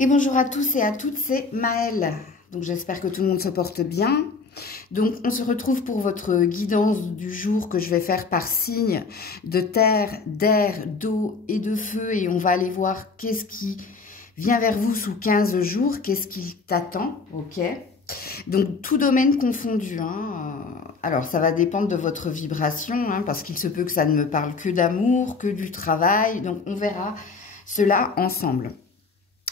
Et bonjour à tous et à toutes, c'est Maëlle. Donc j'espère que tout le monde se porte bien. Donc on se retrouve pour votre guidance du jour que je vais faire par signe de terre, d'air, d'eau et de feu. Et on va aller voir qu'est-ce qui vient vers vous sous 15 jours, qu'est-ce qui t'attend, ok? Donc tout domaine confondu. Alors ça va dépendre de votre vibration, parce qu'il se peut que ça ne me parle que d'amour, que du travail. Donc on verra cela ensemble.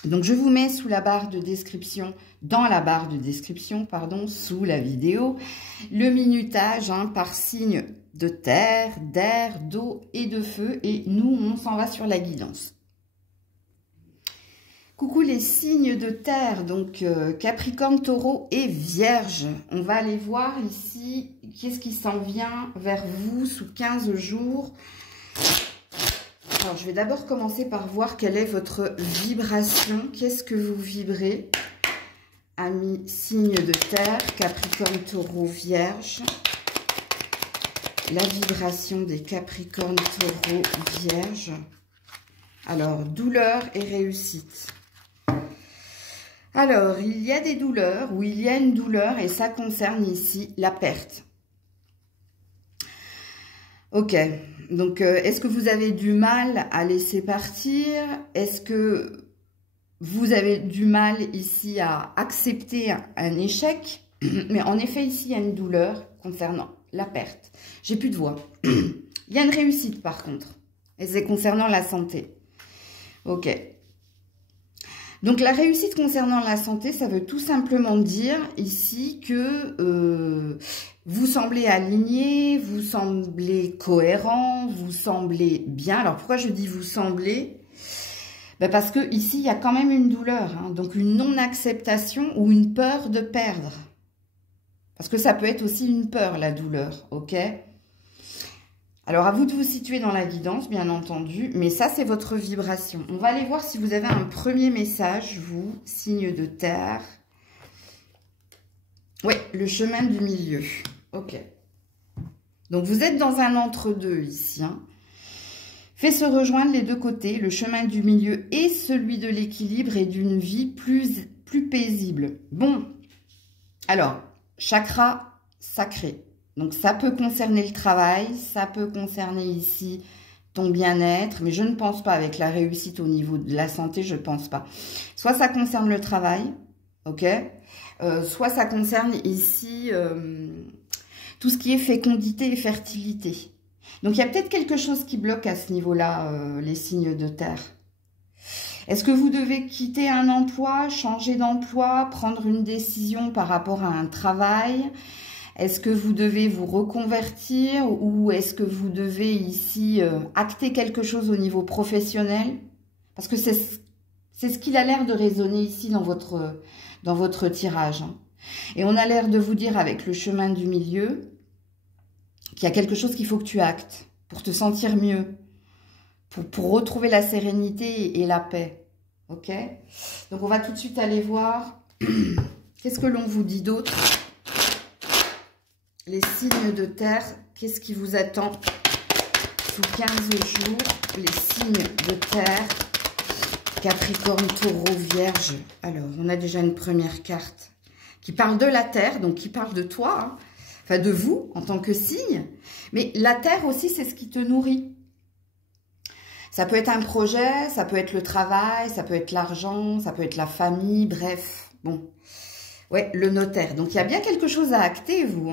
Donc, je vous mets sous la barre de description, dans la barre de description, pardon, sous la vidéo, le minutage par signe de terre, d'air, d'eau et de feu. Et nous, on s'en va sur la guidance. Coucou les signes de terre, donc Capricorne, Taureau et Vierge. On va aller voir ici qu'est-ce qui s'en vient vers vous sous 15 jours. Alors, je vais d'abord commencer par voir quelle est votre vibration. Qu'est-ce que vous vibrez? Amis signes de terre, Capricorne, Taureau, Vierge. La vibration des Capricornes, Taureau, Vierge. Alors, douleur et réussite. Alors, il y a des douleurs, ou il y a une douleur, et ça concerne ici la perte. Ok, donc est-ce que vous avez du mal à laisser partir? Est-ce que vous avez du mal ici à accepter un échec? Mais en effet, ici, il y a une douleur concernant la perte. J'ai plus de voix. Il y a une réussite par contre, et c'est concernant la santé. Ok. Donc la réussite concernant la santé, ça veut tout simplement dire ici que vous semblez aligné, vous semblez cohérent, vous semblez bien. Alors pourquoi je dis vous semblez? Parce que ici il y a quand même une douleur, donc une non-acceptation ou une peur de perdre. Parce que ça peut être aussi une peur, la douleur, ok? Alors, à vous de vous situer dans la guidance, bien entendu, mais ça, c'est votre vibration. On va aller voir si vous avez un premier message, vous, signe de terre. Oui, le chemin du milieu. Ok. Donc, vous êtes dans un entre-deux ici. Fait se rejoindre les deux côtés, le chemin du milieu et celui de l'équilibre et d'une vie plus paisible. Bon, alors, chakra sacré. Donc, ça peut concerner le travail, ça peut concerner ici ton bien-être, mais je ne pense pas avec la réussite au niveau de la santé, je ne pense pas. Soit ça concerne le travail, ok, soit ça concerne ici tout ce qui est fécondité et fertilité. Donc, il y a peut-être quelque chose qui bloque à ce niveau-là, les signes de terre. Est-ce que vous devez quitter un emploi, changer d'emploi, prendre une décision par rapport à un travail ? Est-ce que vous devez vous reconvertir ou est-ce que vous devez ici acter quelque chose au niveau professionnel? Parce que c'est ce qu'il a l'air de résonner ici dans votre tirage. Et on a l'air de vous dire avec le chemin du milieu qu'il y a quelque chose qu'il faut que tu actes pour te sentir mieux, pour retrouver la sérénité et la paix. Ok? Donc on va tout de suite aller voir qu'est-ce que l'on vous dit d'autre. Les signes de terre, qu'est-ce qui vous attend sous 15 jours? Les signes de terre, Capricorne, Taureau, Vierge. Alors, on a déjà une première carte qui parle de la terre, donc qui parle de toi, enfin de vous en tant que signe. Mais la terre aussi, c'est ce qui te nourrit. Ça peut être un projet, ça peut être le travail, ça peut être l'argent, ça peut être la famille, bref. Bon, ouais, le notaire. Donc, il y a bien quelque chose à acter, vous,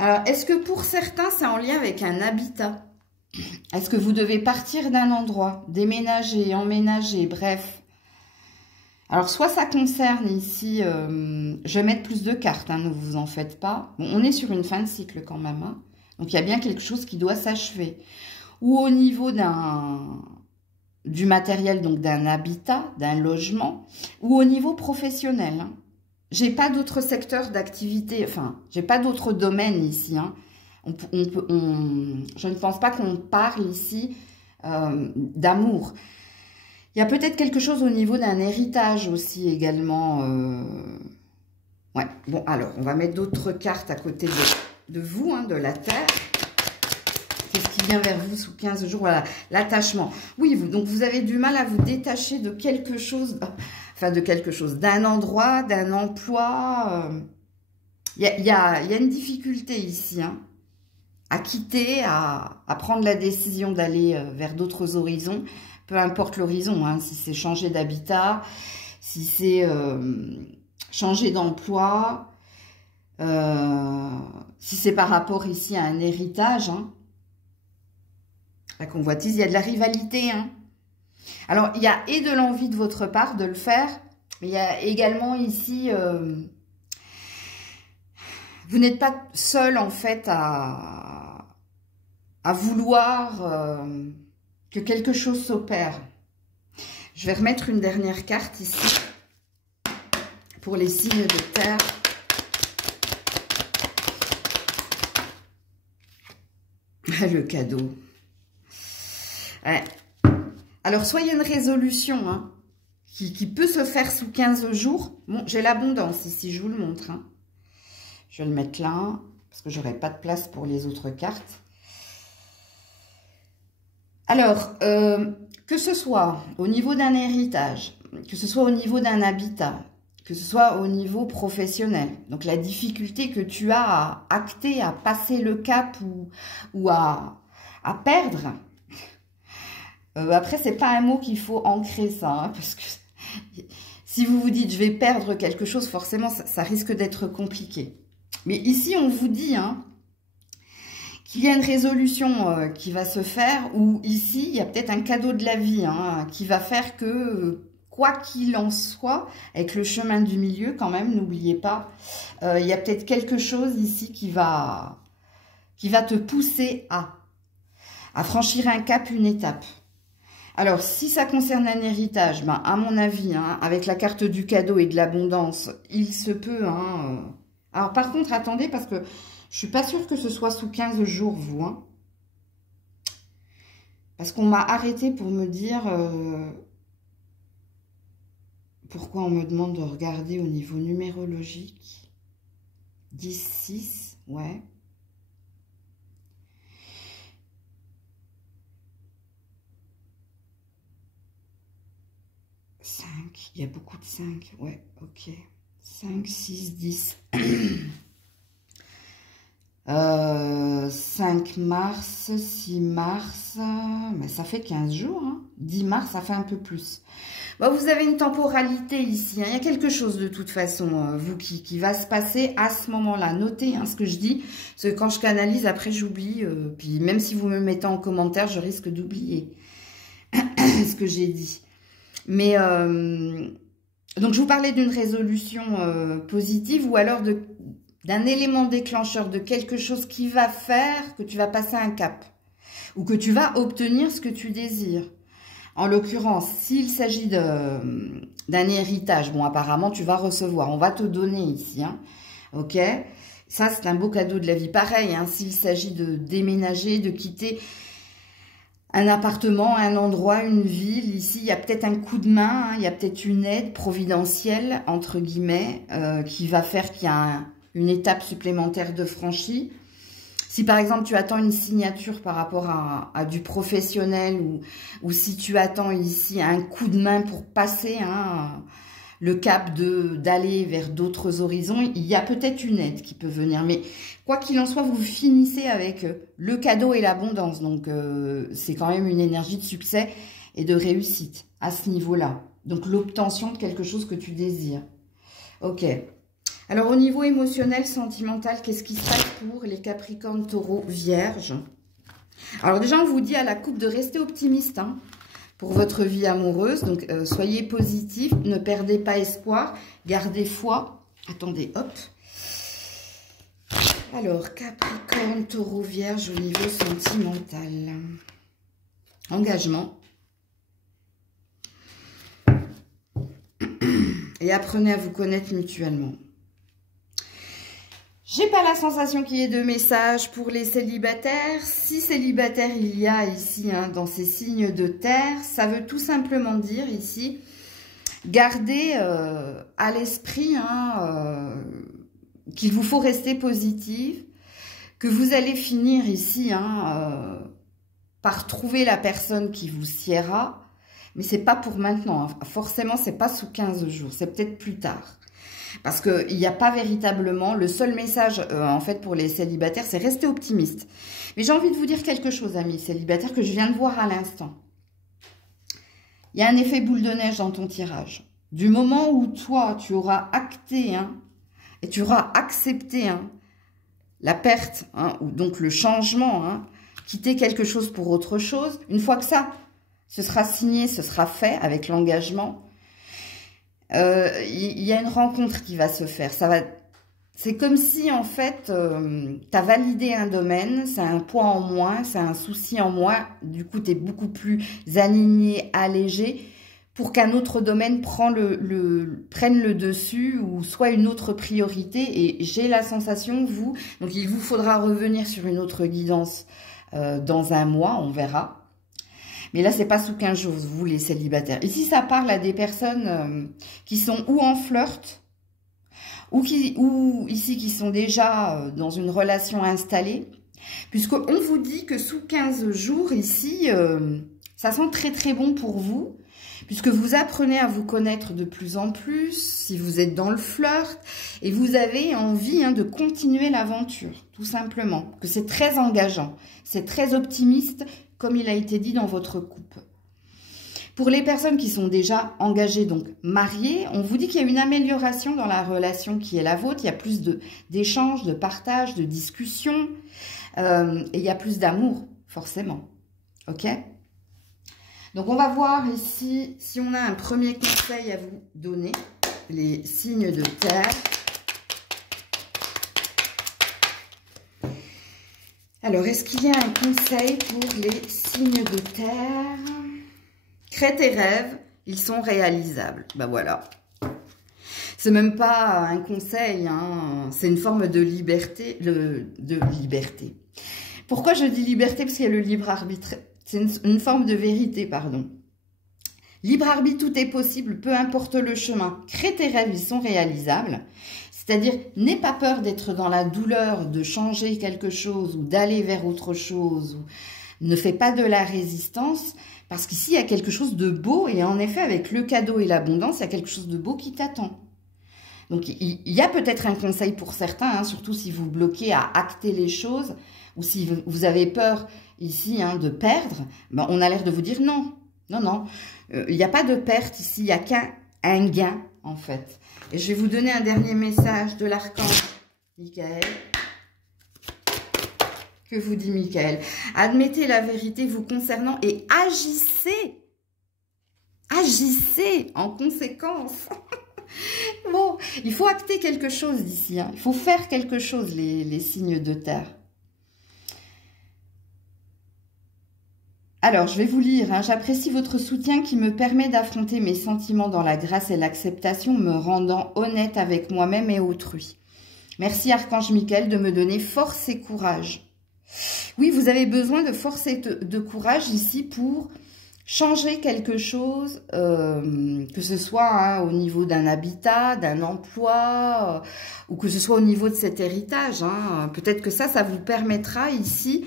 Alors, est-ce que pour certains, c'est en lien avec un habitat? Est-ce que vous devez partir d'un endroit, déménager, emménager, bref? Alors, soit ça concerne ici, je vais mettre plus de cartes, ne vous en faites pas. Bon, on est sur une fin de cycle quand même, donc il y a bien quelque chose qui doit s'achever. Ou au niveau du matériel, donc d'un habitat, d'un logement, ou au niveau professionnel, J'ai pas d'autres secteurs d'activité, enfin, j'ai pas d'autres domaines ici. Je ne pense pas qu'on parle ici d'amour. Il y a peut-être quelque chose au niveau d'un héritage aussi également. Ouais, bon, alors, on va mettre d'autres cartes à côté de vous, de la Terre. Qu'est-ce qui vient vers vous sous 15 jours? Voilà, l'attachement. Oui, donc vous avez du mal à vous détacher de quelque chose, enfin de quelque chose, d'un endroit, d'un emploi. Il y a une difficulté ici, hein, à quitter, à prendre la décision d'aller vers d'autres horizons, peu importe l'horizon, hein, si c'est changer d'habitat, si c'est changer d'emploi, si c'est par rapport ici à un héritage, hein. La convoitise, il y a de la rivalité, hein. Alors, il y a et de l'envie de votre part de le faire, mais il y a également ici... vous n'êtes pas seul, en fait, à vouloir que quelque chose s'opère. Je vais remettre une dernière carte ici pour les signes de terre. Le cadeau. Ouais. Alors, soit il y a une résolution, hein, qui peut se faire sous 15 jours. Bon, j'ai l'abondance ici, je vous le montre, hein. Je vais le mettre là, parce que j'aurai pas de place pour les autres cartes. Alors, que ce soit au niveau d'un héritage, que ce soit au niveau d'un habitat, que ce soit au niveau professionnel, donc la difficulté que tu as à acter, à passer le cap ou à perdre. Après, c'est pas un mot qu'il faut ancrer ça, hein, parce que si vous vous dites je vais perdre quelque chose, forcément ça risque d'être compliqué. Mais ici, on vous dit, hein, qu'il y a une résolution qui va se faire, ou ici, il y a peut-être un cadeau de la vie, hein, qui va faire que, quoi qu'il en soit, avec le chemin du milieu, quand même, n'oubliez pas, il y a peut-être quelque chose ici qui va te pousser à franchir un cap, une étape. Alors, si ça concerne un héritage, ben, à mon avis, hein, avec la carte du cadeau et de l'abondance, il se peut... Hein, alors, par contre, attendez, parce que je suis pas sûre que ce soit sous 15 jours, vous. Hein, parce qu'on m'a arrêté pour me dire... pourquoi on me demande de regarder au niveau numérologique. 10, 6, ouais. Il y a beaucoup de 5, ouais, ok. 5, 6, 10. 5 mars, 6 mars, mais ça fait 15 jours. Hein. 10 mars, ça fait un peu plus. Bon, vous avez une temporalité ici. Hein. Il y a quelque chose de toute façon, vous, qui va se passer à ce moment-là. Notez hein, ce que je dis, parce que quand je canalise, après j'oublie. Puis même si vous me mettez en commentaire, je risque d'oublier ce que j'ai dit. Mais donc je vous parlais d'une résolution positive ou alors d'un élément déclencheur de quelque chose qui va faire que tu vas passer un cap ou que tu vas obtenir ce que tu désires. En l'occurrence, s'il s'agit d'un héritage, bon apparemment tu vas recevoir, on va te donner ici, hein, ok? Ça c'est un beau cadeau de la vie. Pareil, hein, s'il s'agit de déménager, de quitter... un appartement, un endroit, une ville. Ici, il y a peut-être un coup de main, hein, il y a peut-être une aide providentielle, entre guillemets, qui va faire qu'il y a une étape supplémentaire de franchie. Si par exemple, tu attends une signature par rapport à du professionnel ou si tu attends ici un coup de main pour passer hein, le cap d'aller vers d'autres horizons, il y a peut-être une aide qui peut venir. Mais quoi qu'il en soit, vous finissez avec le cadeau et l'abondance. Donc, c'est quand même une énergie de succès et de réussite à ce niveau-là. Donc, l'obtention de quelque chose que tu désires. Ok. Alors, au niveau émotionnel, sentimental, qu'est-ce qui se passe pour les Capricornes, Taureaux, Vierges? Alors, déjà, on vous dit à la coupe de rester optimiste, hein, pour votre vie amoureuse. Donc, soyez positif, ne perdez pas espoir, gardez foi. Attendez, hop. Alors, Capricorne, Taureau, Vierge au niveau sentimental. Engagement. Et apprenez à vous connaître mutuellement. J'ai pas la sensation qu'il y ait de messages pour les célibataires. Si célibataire il y a ici, hein, dans ces signes de terre, ça veut tout simplement dire ici, gardez à l'esprit hein, qu'il vous faut rester positif, que vous allez finir ici par trouver la personne qui vous siera, mais c'est pas pour maintenant. Hein. Forcément, c'est pas sous 15 jours, c'est peut-être plus tard. Parce qu'il n'y a pas véritablement... Le seul message, en fait, pour les célibataires, c'est rester optimiste. Mais j'ai envie de vous dire quelque chose, amis célibataires, que je viens de voir à l'instant. Il y a un effet boule de neige dans ton tirage. Du moment où toi, tu auras acté, et tu auras accepté la perte, ou donc le changement, quitter quelque chose pour autre chose, une fois que ça, ce sera signé, ce sera fait avec l'engagement, il y a une rencontre qui va se faire. C'est comme si, en fait, tu as validé un domaine, c'est un poids en moins, c'est un souci en moins. Du coup, tu es beaucoup plus aligné, allégé, pour qu'un autre domaine prenne le dessus ou soit une autre priorité. Et j'ai la sensation, donc il vous faudra revenir sur une autre guidance dans un mois, on verra. Mais là, c'est pas sous 15 jours, vous les célibataires. Ici, ça parle à des personnes qui sont ou en flirt, ou ici qui sont déjà dans une relation installée. Puisqu'on vous dit que sous 15 jours, ici, ça sent très très bon pour vous. Puisque vous apprenez à vous connaître de plus en plus, si vous êtes dans le flirt, et vous avez envie de continuer l'aventure, tout simplement. Que c'est très engageant, c'est très optimiste, comme il a été dit dans votre couple. Pour les personnes qui sont déjà engagées, donc mariées, on vous dit qu'il y a une amélioration dans la relation qui est la vôtre. Il y a plus d'échanges, de partage, de discussions, et il y a plus d'amour, forcément. Ok ? Donc, on va voir ici si on a un premier conseil à vous donner, les signes de terre. Alors, est-ce qu'il y a un conseil pour les signes de terre? Crée tes rêves, ils sont réalisables. Ben voilà. C'est même pas un conseil, c'est une forme de liberté. De liberté. Pourquoi je dis liberté? Parce qu'il y a le libre arbitre. C'est une forme de vérité, pardon. Libre arbitre, tout est possible, peu importe le chemin. Crée tes rêves, ils sont réalisables. C'est-à-dire, n'aie pas peur d'être dans la douleur, de changer quelque chose ou d'aller vers autre chose. Ne fais pas de la résistance, parce qu'ici, il y a quelque chose de beau. Et en effet, avec le cadeau et l'abondance, il y a quelque chose de beau qui t'attend. Donc, il y a peut-être un conseil pour certains, surtout si vous bloquez à acter les choses, ou si vous avez peur ici de perdre, on a l'air de vous dire non. Non, non. Il n'y a pas de perte ici, il n'y a qu'un gain, en fait. Et je vais vous donner un dernier message de l'archange Michael. Que vous dit Michael? Admettez la vérité vous concernant et agissez. Agissez en conséquence. Bon, il faut acter quelque chose d'ici. Il faut faire quelque chose, les signes de terre. Alors, je vais vous lire. J'apprécie votre soutien qui me permet d'affronter mes sentiments dans la grâce et l'acceptation, me rendant honnête avec moi-même et autrui. Merci, Archange Michael, de me donner force et courage. Oui, vous avez besoin de force et de courage ici pour changer quelque chose, que ce soit au niveau d'un habitat, d'un emploi, ou que ce soit au niveau de cet héritage. Peut-être que ça vous permettra ici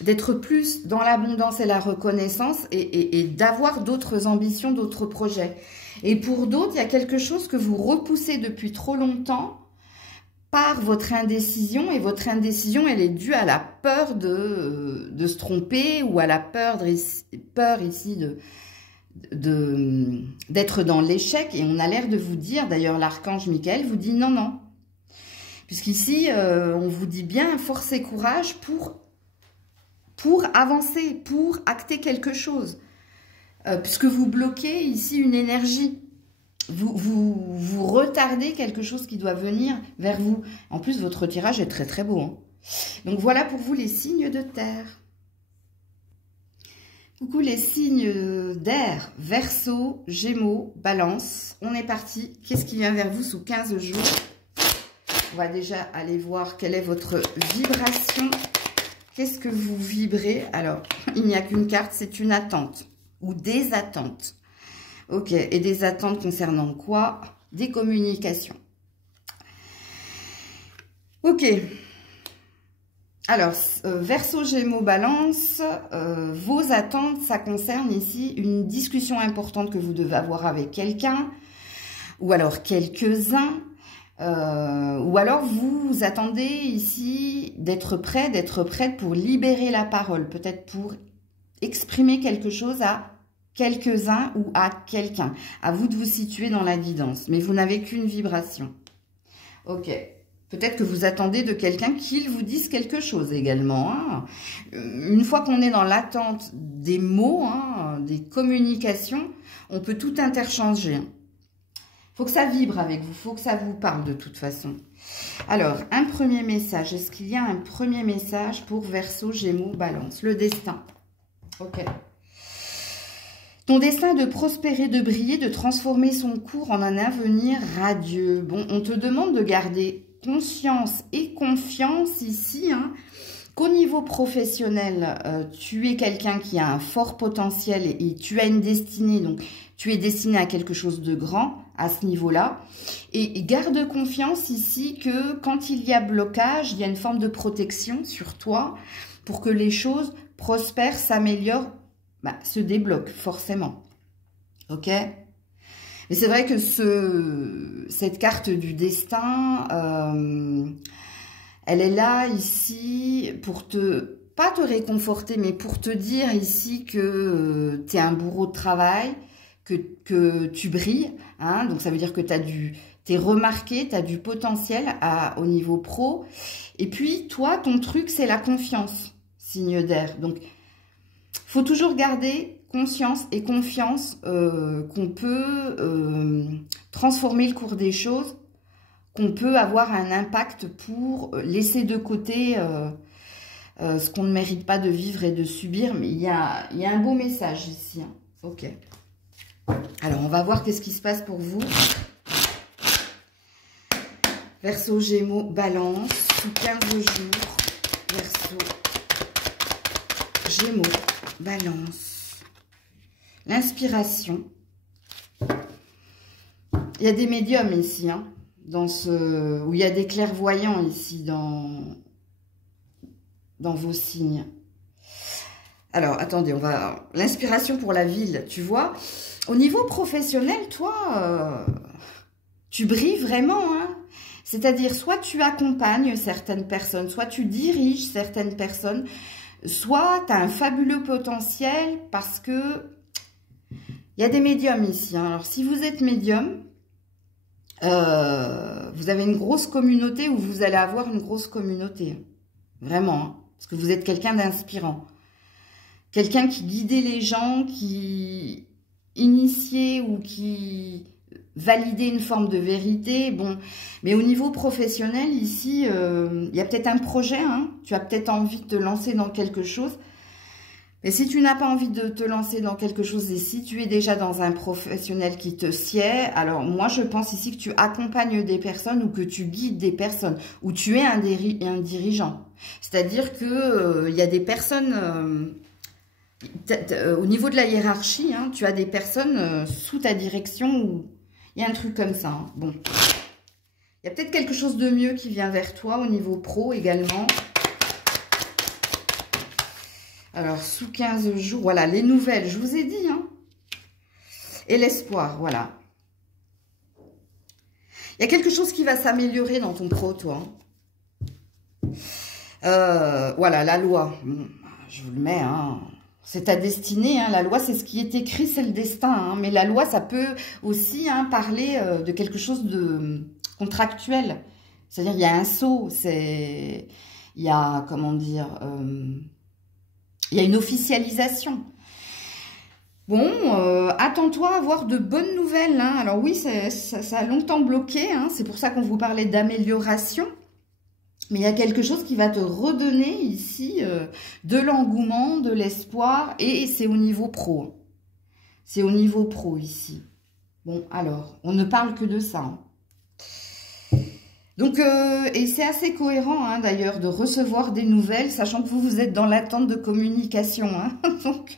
d'être plus dans l'abondance et la reconnaissance et d'avoir d'autres ambitions, d'autres projets. Et pour d'autres, il y a quelque chose que vous repoussez depuis trop longtemps par votre indécision. Et votre indécision, elle est due à la peur de se tromper ou à la peur ici d'être dans l'échec. Et on a l'air de vous dire, d'ailleurs l'archange Michael vous dit non, non. Puisqu'ici, on vous dit bien force et courage pour avancer, pour acter quelque chose. Puisque vous bloquez ici une énergie. Vous retardez quelque chose qui doit venir vers vous. En plus, votre tirage est très très beau. Donc voilà pour vous les signes de terre. Coucou les signes d'air, Verseau, Gémeaux, Balance. On est parti. Qu'est-ce qui vient vers vous sous 15 jours? On va déjà aller voir quelle est votre vibration. Qu'est-ce que vous vibrez? Alors, il n'y a qu'une carte, c'est une attente ou des attentes. Ok, et des attentes concernant quoi? Des communications. Ok. Alors, Verseau, Gémeaux, Balance, vos attentes, ça concerne ici une discussion importante que vous devez avoir avec quelqu'un, ou alors quelques-uns, ou alors vous attendez ici d'être prêt, d'être prête pour libérer la parole, peut-être pour exprimer quelque chose à quelques-uns ou à quelqu'un. À vous de vous situer dans la guidance, mais vous n'avez qu'une vibration. Ok. Peut-être que vous attendez de quelqu'un qu'il vous dise quelque chose également. Hein. Une fois qu'on est dans l'attente des mots, hein, des communications, on peut tout interchanger. Il faut que ça vibre avec vous, il faut que ça vous parle de toute façon. Alors, un premier message. Est-ce qu'il y a un premier message pour Verseau, Gémeaux, Balance? Le destin. Ok. Ton destin est de prospérer, de briller, de transformer son cours en un avenir radieux. Bon, on te demande de garder conscience et confiance ici, hein, qu'au niveau professionnel, tu es quelqu'un qui a un fort potentiel et tu as une destinée, donc tu es destiné à quelque chose de grand à ce niveau-là. Et garde confiance ici que quand il y a blocage, il y a une forme de protection sur toi pour que les choses prospèrent, s'améliorent, se débloquent forcément. Ok ? Mais c'est vrai que cette carte du destin, elle est là ici pour pas te réconforter, mais pour te dire ici que tu es un bourreau de travail, que tu brilles. Hein, donc ça veut dire que t'es remarqué, tu as du potentiel au niveau pro. Et puis toi, ton truc, c'est la confiance, signe d'air. Donc, faut toujours garder conscience et confiance qu'on peut transformer le cours des choses, qu'on peut avoir un impact pour laisser de côté ce qu'on ne mérite pas de vivre et de subir. Mais il y a un beau message ici. Hein. Ok. Alors, on va voir qu'est-ce qui se passe pour vous. Verseau, Gémeaux, Balance, sous 15 jours. Verseau, Gémeaux, Balance. L'inspiration. Il y a des médiums ici, hein, où il y a des clairvoyants ici dans vos signes. Alors, attendez, l'inspiration pour la ville, tu vois. Au niveau professionnel, toi, tu brilles vraiment, hein. C'est-à-dire, soit tu accompagnes certaines personnes, soit tu diriges certaines personnes, soit tu as un fabuleux potentiel parce que il y a des médiums ici. Hein. Alors, si vous êtes médium, vous avez une grosse communauté ou vous allez avoir une grosse communauté. Vraiment, hein, parce que vous êtes quelqu'un d'inspirant. Quelqu'un qui guidait les gens, qui initiait ou qui validait une forme de vérité. Bon, mais au niveau professionnel, ici, il y a peut-être un projet. Hein, tu as peut-être envie de te lancer dans quelque chose. Et si tu n'as pas envie de te lancer dans quelque chose et si tu es déjà dans un professionnel qui te sied, alors moi je pense ici que tu accompagnes des personnes ou que tu guides des personnes, ou tu es un dirigeant. C'est-à-dire que il y a des personnes, au niveau de la hiérarchie, hein, tu as des personnes sous ta direction, ou il y a un truc comme ça. Hein. Bon, il y a peut-être quelque chose de mieux qui vient vers toi au niveau pro également. Alors, sous 15 jours, voilà, les nouvelles, je vous ai dit, hein. Et l'espoir, voilà. Il y a quelque chose qui va s'améliorer dans ton pro, toi. Voilà, la loi. Bon, je vous le mets, hein. C'est ta destinée, hein. La loi, c'est ce qui est écrit, c'est le destin. Hein. Mais la loi, ça peut aussi hein, parler de quelque chose de contractuel. C'est-à-dire, il y a un sceau, il y a, comment dire... il y a une officialisation. Bon, attends-toi à avoir de bonnes nouvelles. Hein. Alors oui, ça a longtemps bloqué. Hein. C'est pour ça qu'on vous parlait d'amélioration. Mais il y a quelque chose qui va te redonner ici de l'engouement, de l'espoir. Et c'est au niveau pro. C'est au niveau pro ici. Bon, alors, on ne parle que de ça. Hein. Donc, et c'est assez cohérent, hein, d'ailleurs, de recevoir des nouvelles, sachant que vous êtes dans l'attente de communication. Hein. Donc,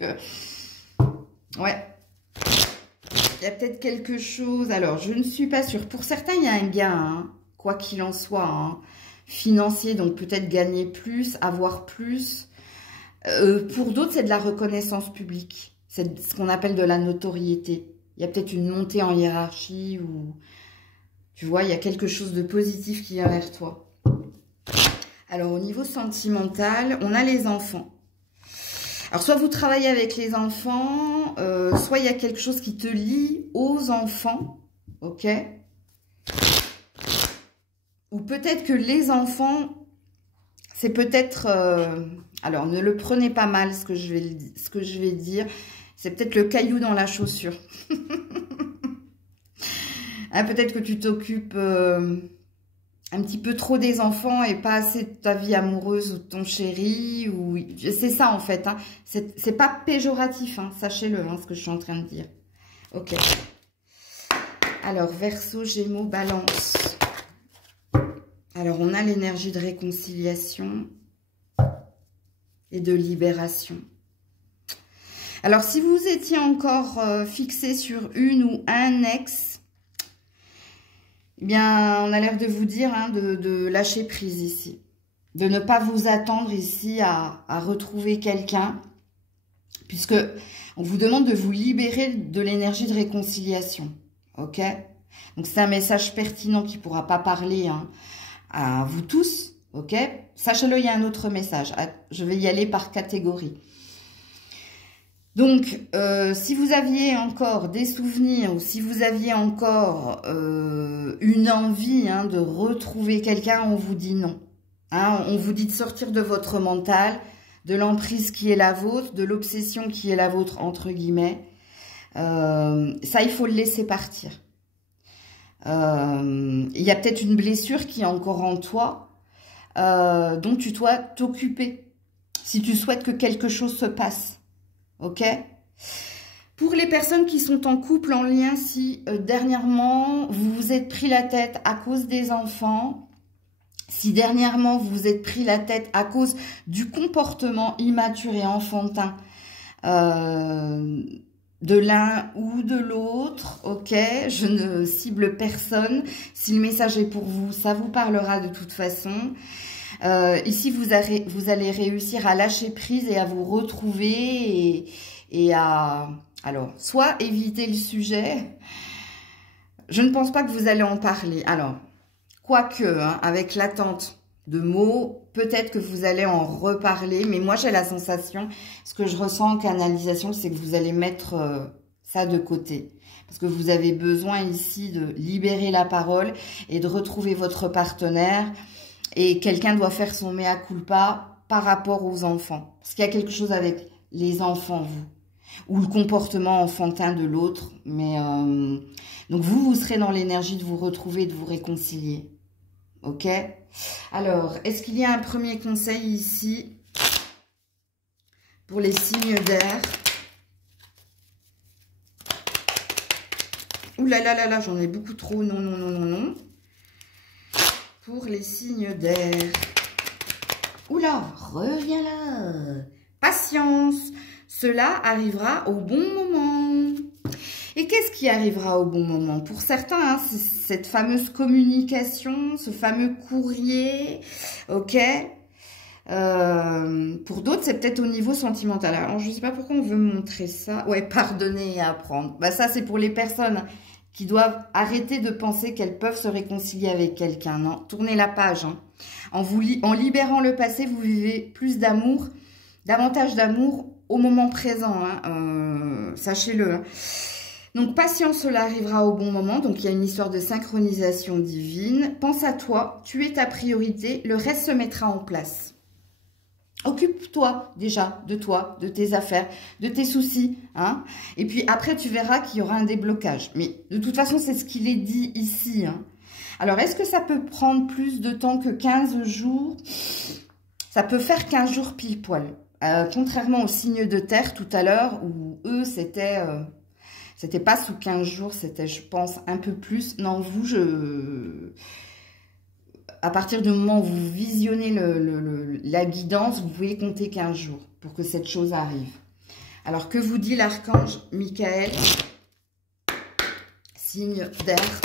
ouais. Il y a peut-être quelque chose. Alors, je ne suis pas sûre. Pour certains, il y a un gain, hein, quoi qu'il en soit. Hein. financier, donc peut-être gagner plus, avoir plus. Pour d'autres, c'est de la reconnaissance publique. C'est ce qu'on appelle de la notoriété. Il y a peut-être une montée en hiérarchie ou, tu vois, il y a quelque chose de positif qui vient vers toi. Alors, au niveau sentimental, on a les enfants. Alors, soit vous travaillez avec les enfants, soit il y a quelque chose qui te lie aux enfants, ok? Ou peut-être que les enfants, c'est peut-être... alors, ne le prenez pas mal, ce que je vais dire. C'est peut-être le caillou dans la chaussure. Hein, peut-être que tu t'occupes un petit peu trop des enfants et pas assez de ta vie amoureuse ou de ton chéri. C'est ça, en fait. Hein. C'est pas péjoratif, hein, sachez-le, hein, ce que je suis en train de dire. Ok. Alors, Verseau, Gémeaux, Balance. Alors, on a l'énergie de réconciliation et de libération. Alors, si vous étiez encore fixé sur une ou un ex, eh bien, on a l'air de vous dire hein, de lâcher prise ici. De ne pas vous attendre ici à retrouver quelqu'un, puisque on vous demande de vous libérer de l'énergie de réconciliation. Ok? Donc, c'est un message pertinent qui ne pourra pas parler hein, à vous tous. Ok? Sachez-le, il y a un autre message. Je vais y aller par catégorie. Donc, si vous aviez encore des souvenirs ou si vous aviez encore une envie hein, de retrouver quelqu'un, on vous dit non. Hein, on vous dit de sortir de votre mental, de l'emprise qui est la vôtre, de l'obsession qui est la vôtre, entre guillemets. Ça, il faut le laisser partir. Il y a peut-être une blessure qui est encore en toi, dont tu dois t'occuper, si tu souhaites que quelque chose se passe. Ok? Pour les personnes qui sont en couple, en lien, si dernièrement vous vous êtes pris la tête à cause des enfants, si dernièrement vous vous êtes pris la tête à cause du comportement immature et enfantin de l'un ou de l'autre, ok? Je ne cible personne. Si le message est pour vous, ça vous parlera de toute façon. Ici, vous allez réussir à lâcher prise et à vous retrouver et à... Alors, soit éviter le sujet. Je ne pense pas que vous allez en parler. Alors, quoique, hein, avec l'attente de mots, peut-être que vous allez en reparler. Mais moi, j'ai la sensation, ce que je ressens en canalisation, c'est que vous allez mettre ça de côté. Parce que vous avez besoin ici de libérer la parole et de retrouver votre partenaire. Et quelqu'un doit faire son mea culpa par rapport aux enfants. Parce qu'il y a quelque chose avec les enfants, vous. Ou le comportement enfantin de l'autre. Mais donc vous serez dans l'énergie de vous retrouver, de vous réconcilier. Ok? Alors, est-ce qu'il y a un premier conseil ici pour les signes d'air? Ouh là là là là, j'en ai beaucoup trop. Non, non, non, non, non. Pour les signes d'air. Oula, reviens là. Patience, cela arrivera au bon moment. Et qu'est-ce qui arrivera au bon moment? Pour certains, hein, c'est cette fameuse communication, ce fameux courrier, ok? Pour d'autres, c'est peut-être au niveau sentimental. Alors, je ne sais pas pourquoi on veut montrer ça. Ouais, pardonner et apprendre. Bah, ça, c'est pour les personnes qui doivent arrêter de penser qu'elles peuvent se réconcilier avec quelqu'un. Non, tournez la page. Hein. En libérant le passé, vous vivez plus d'amour, davantage d'amour au moment présent. Hein. Sachez-le. Hein. Donc, patience, cela arrivera au bon moment. Donc, il y a une histoire de synchronisation divine. Pense à toi, tu es ta priorité, le reste se mettra en place. Occupe-toi déjà de toi, de tes affaires, de tes soucis. Hein. Et puis après, tu verras qu'il y aura un déblocage. Mais de toute façon, c'est ce qu'il est dit ici. Hein. Alors, est-ce que ça peut prendre plus de temps que 15 jours? Ça peut faire 15 jours pile poil. Contrairement aux signes de terre tout à l'heure, où eux, c'était pas sous 15 jours, c'était, je pense, un peu plus. Non, vous, à partir du moment où vous visionnez la guidance, vous pouvez compter 15 jours pour que cette chose arrive. Alors, que vous dit l'archange Michael? Signe d'air.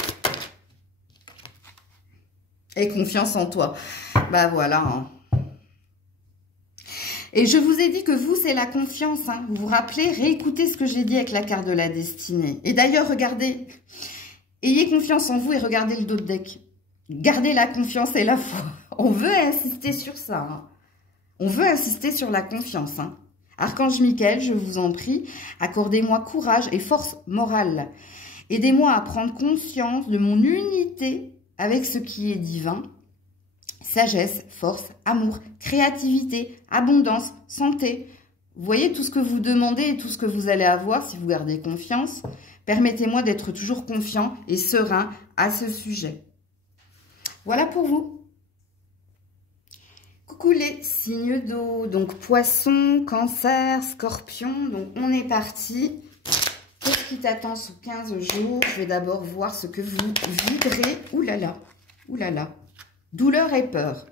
Et confiance en toi. Bah voilà. Hein. Et je vous ai dit que vous, c'est la confiance. Hein. Vous vous rappelez, réécoutez ce que j'ai dit avec la carte de la destinée. Et d'ailleurs, regardez, ayez confiance en vous et regardez le dos de deck. Gardez la confiance et la foi. On veut insister sur ça. Hein. On veut insister sur la confiance. Hein. Archange Michael, je vous en prie, accordez-moi courage et force morale. Aidez-moi à prendre conscience de mon unité avec ce qui est divin. Sagesse, force, amour, créativité, abondance, santé. Vous voyez tout ce que vous demandez et tout ce que vous allez avoir si vous gardez confiance. Permettez-moi d'être toujours confiant et serein à ce sujet. Voilà pour vous. Coucou les signes d'eau. Donc poisson, cancer, scorpion. Donc on est parti. Qu'est-ce qui t'attend sous 15 jours? Je vais d'abord voir ce que vous vibrez. Ouh là là, ouh là là. Douleur et peur.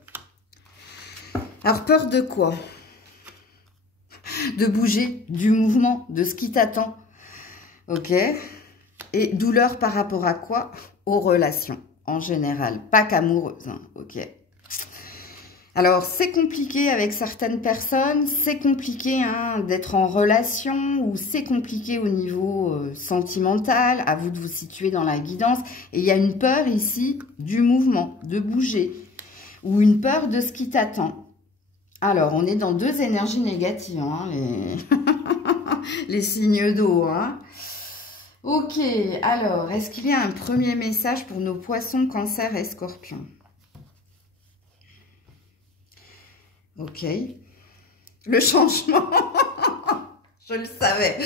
Alors, peur de quoi? De bouger, du mouvement, de ce qui t'attend. Ok. Et douleur par rapport à quoi? Aux relations, en général. Pas qu'amoureuses. Hein. Ok. Alors, c'est compliqué avec certaines personnes. C'est compliqué hein, d'être en relation ou c'est compliqué au niveau sentimental. À vous de vous situer dans la guidance. Et il y a une peur ici du mouvement, de bouger. Ou une peur de ce qui t'attend. Alors, on est dans deux énergies négatives, hein, les signes d'eau. Hein. Ok, alors, est-ce qu'il y a un premier message pour nos poissons, cancer et scorpions? Ok. Le changement. Je le savais.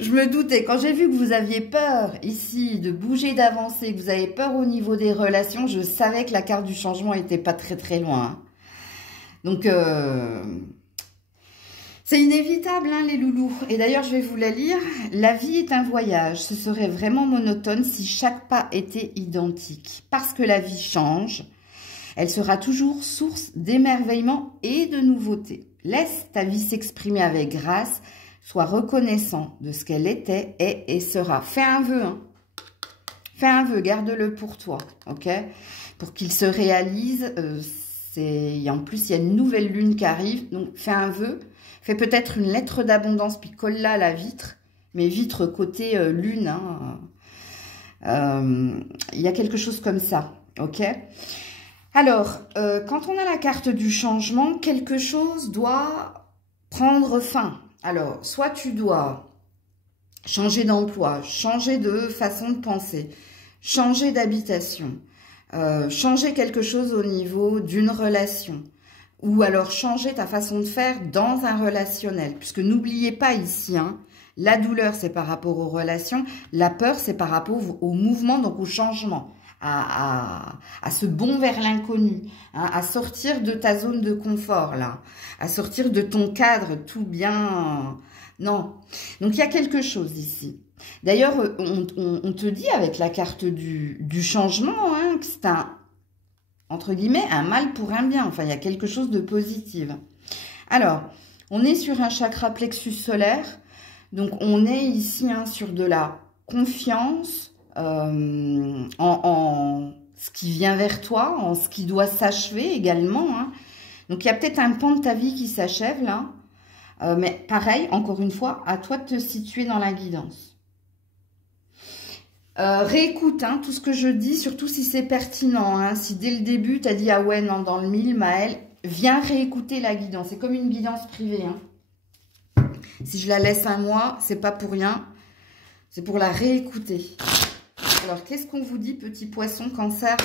Je me doutais. Quand j'ai vu que vous aviez peur ici de bouger, d'avancer, que vous avez peur au niveau des relations, je savais que la carte du changement n'était pas très très loin. Hein. Donc, c'est inévitable, hein, les loulous. Et d'ailleurs, je vais vous la lire. La vie est un voyage. Ce serait vraiment monotone si chaque pas était identique. Parce que la vie change, elle sera toujours source d'émerveillement et de nouveautés. Laisse ta vie s'exprimer avec grâce. Sois reconnaissant de ce qu'elle était, est et sera. Fais un vœu, hein. Fais un vœu, garde-le pour toi, ok? Pour qu'il se réalise. En plus, il y a une nouvelle lune qui arrive, donc fais un vœu. Fais peut-être une lettre d'abondance, puis colle-la à la vitre. Mais vitre côté lune, hein. Il y a quelque chose comme ça, ok? Alors, quand on a la carte du changement, quelque chose doit prendre fin. Alors, soit tu dois changer d'emploi, changer de façon de penser, changer d'habitation, changer quelque chose au niveau d'une relation, ou alors changer ta façon de faire dans un relationnel. Puisque n'oubliez pas ici, hein, la douleur, c'est par rapport aux relations, la peur, c'est par rapport au mouvement, donc au changement. À ce bond vers l'inconnu, hein, à sortir de ta zone de confort, là, à sortir de ton cadre tout bien. Non. Donc, il y a quelque chose ici. D'ailleurs, on te dit avec la carte du changement hein, que c'est un, entre guillemets, un mal pour un bien. Enfin, il y a quelque chose de positif. Alors, on est sur un chakra plexus solaire. Donc, on est ici hein, sur de la confiance, en ce qui vient vers toi, en ce qui doit s'achever également. Hein. Donc, il y a peut-être un pan de ta vie qui s'achève là. Mais pareil, encore une fois, à toi de te situer dans la guidance. Réécoute hein, tout ce que je dis, surtout si c'est pertinent. Hein. Si dès le début, tu as dit « Ah ouais, non, dans le mille, Maëlle », viens réécouter la guidance. C'est comme une guidance privée. Hein. Si je la laisse un mois, c'est pas pour rien. C'est pour la réécouter. Alors, qu'est-ce qu'on vous dit, petit poisson, cancer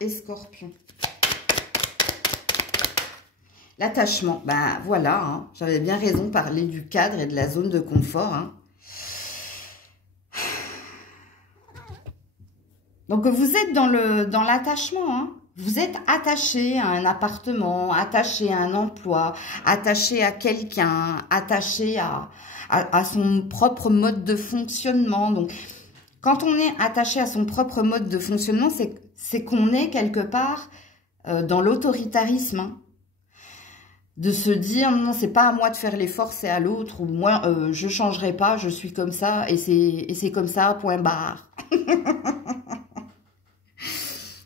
et scorpion? L'attachement, ben voilà, hein, j'avais bien raison de parler du cadre et de la zone de confort. Hein. Donc, vous êtes dans l'attachement. Hein. Vous êtes attaché à un appartement, attaché à un emploi, attaché à quelqu'un, attaché à son propre mode de fonctionnement. Donc, quand on est attaché à son propre mode de fonctionnement, c'est qu'on est quelque part dans l'autoritarisme. Hein. De se dire, non, c'est pas à moi de faire l'effort, c'est à l'autre. Ou moi, je changerai pas, je suis comme ça, et c'est comme ça, point barre.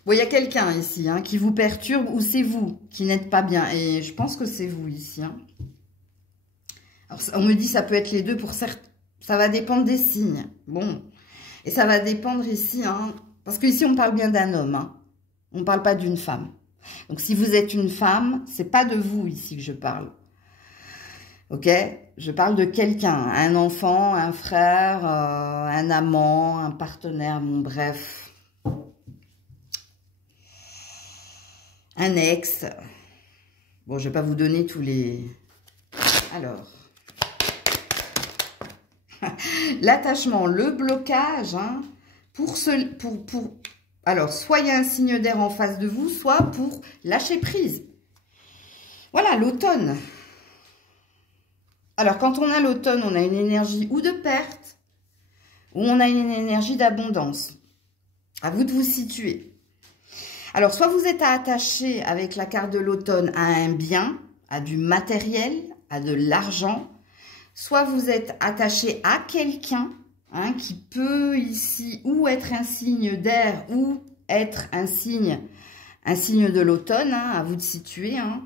Bon, il y a quelqu'un ici hein, qui vous perturbe ou c'est vous qui n'êtes pas bien. Et je pense que c'est vous ici. Hein. Alors, on me dit ça peut être les deux pour certains. Ça va dépendre des signes. Bon. Et ça va dépendre ici. Hein, parce qu'ici, on parle bien d'un homme. Hein. On ne parle pas d'une femme. Donc, si vous êtes une femme, c'est pas de vous ici que je parle. Ok? Je parle de quelqu'un. Un enfant, un frère, un amant, un partenaire. Bon, bref. Un ex. Bon, je vais pas vous donner tous les... Alors. L'attachement, le blocage, hein, alors, soit il y a un signe d'air en face de vous, soit pour lâcher prise. Voilà, l'automne. Alors, quand on a l'automne, on a une énergie ou de perte, ou on a une énergie d'abondance. À vous de vous situer. Alors, soit vous êtes attaché avec la carte de l'automne à un bien, à du matériel, à de l'argent, soit vous êtes attaché à quelqu'un hein, qui peut ici ou être un signe d'air ou être un signe de l'automne, hein, à vous de situer. Hein.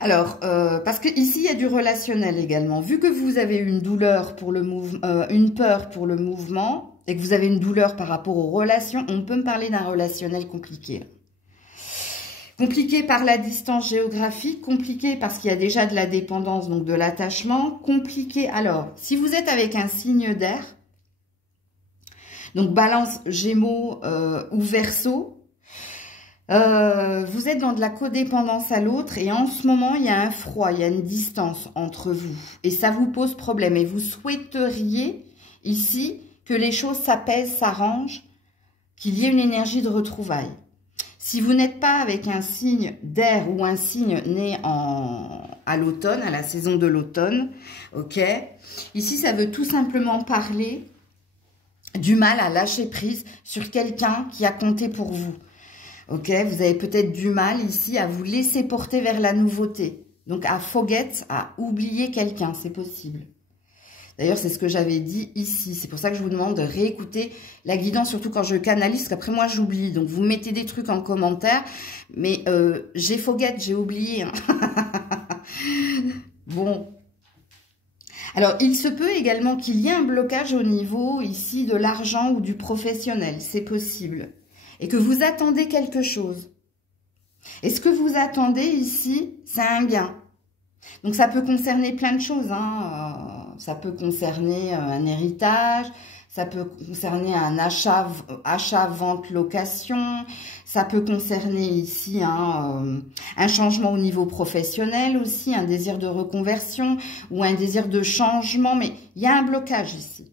Alors, parce que ici il y a du relationnel également. Vu que vous avez une douleur pour le mouvement, une peur pour le mouvement, et que vous avez une douleur par rapport aux relations, on peut me parler d'un relationnel compliqué. Compliqué par la distance géographique, compliqué parce qu'il y a déjà de la dépendance, donc de l'attachement, compliqué. Alors, si vous êtes avec un signe d'air, donc balance, gémeaux ou verseau, vous êtes dans de la codépendance à l'autre et en ce moment, il y a un froid, il y a une distance entre vous. Et ça vous pose problème et vous souhaiteriez ici que les choses s'apaisent, s'arrangent, qu'il y ait une énergie de retrouvailles. Si vous n'êtes pas avec un signe d'air ou un signe né à l'automne, à la saison de l'automne, ok, ici ça veut tout simplement parler du mal à lâcher prise sur quelqu'un qui a compté pour vous. Ok, vous avez peut-être du mal ici à vous laisser porter vers la nouveauté. Donc à forget, à oublier quelqu'un, c'est possible. D'ailleurs, c'est ce que j'avais dit ici. C'est pour ça que je vous demande de réécouter la guidance, surtout quand je canalise, parce qu'après moi, j'oublie. Donc, vous mettez des trucs en commentaire. Mais j'ai forget, j'ai oublié. Hein. Bon. Alors, il se peut également qu'il y ait un blocage au niveau, ici, de l'argent ou du professionnel. C'est possible. Et que vous attendez quelque chose. Et ce que vous attendez ici, c'est un gain. Donc, ça peut concerner plein de choses. Hein. Ça peut concerner un héritage, ça peut concerner un achat, vente, location. Ça peut concerner ici un changement au niveau professionnel aussi, un désir de reconversion ou un désir de changement. Mais il y a un blocage ici.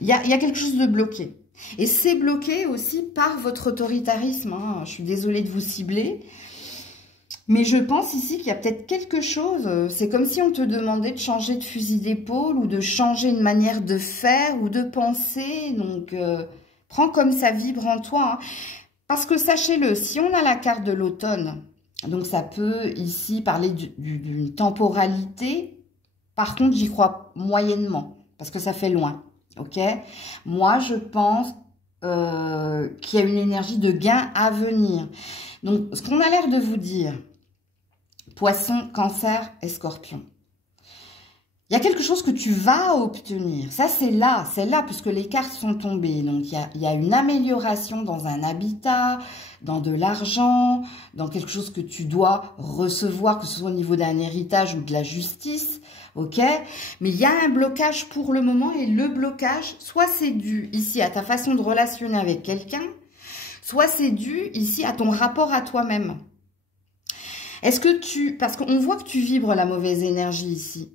Il y a quelque chose de bloqué. Et c'est bloqué aussi par votre autoritarisme. Hein. Je suis désolée de vous cibler. Mais je pense ici qu'il y a peut-être quelque chose, c'est comme si on te demandait de changer de fusil d'épaule ou de changer une manière de faire ou de penser. Donc, prends comme ça vibre en toi. Hein. Parce que sachez-le, si on a la carte de l'automne, donc ça peut ici parler d'une temporalité. Par contre, j'y crois moyennement parce que ça fait loin. Ok? Moi, je pense qu'il y a une énergie de gain à venir. Donc, ce qu'on a l'air de vous dire... Poisson, Cancer et Scorpion. Il y a quelque chose que tu vas obtenir. Ça, c'est là, puisque les cartes sont tombées. Donc, il y a une amélioration dans un habitat, dans de l'argent, dans quelque chose que tu dois recevoir, que ce soit au niveau d'un héritage ou de la justice. Ok? Mais il y a un blocage pour le moment et le blocage, soit c'est dû ici à ta façon de relationner avec quelqu'un, soit c'est dû ici à ton rapport à toi-même. Est-ce que parce qu'on voit que tu vibres la mauvaise énergie ici.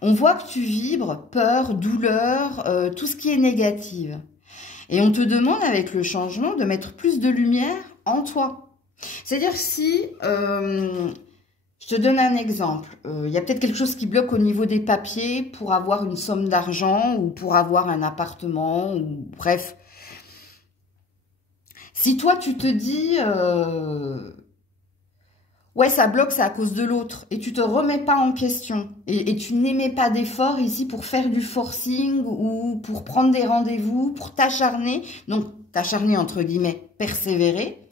On voit que tu vibres peur, douleur, tout ce qui est négatif. Et on te demande avec le changement de mettre plus de lumière en toi. C'est-à-dire si, je te donne un exemple, il y a peut-être quelque chose qui bloque au niveau des papiers pour avoir une somme d'argent ou pour avoir un appartement ou bref. Si toi tu te dis... Ouais, ça bloque, c'est à cause de l'autre. Et tu te remets pas en question. Et tu n'émets pas d'effort ici pour faire du forcing ou pour prendre des rendez-vous, pour t'acharner. Donc, t'acharner entre guillemets, persévérer.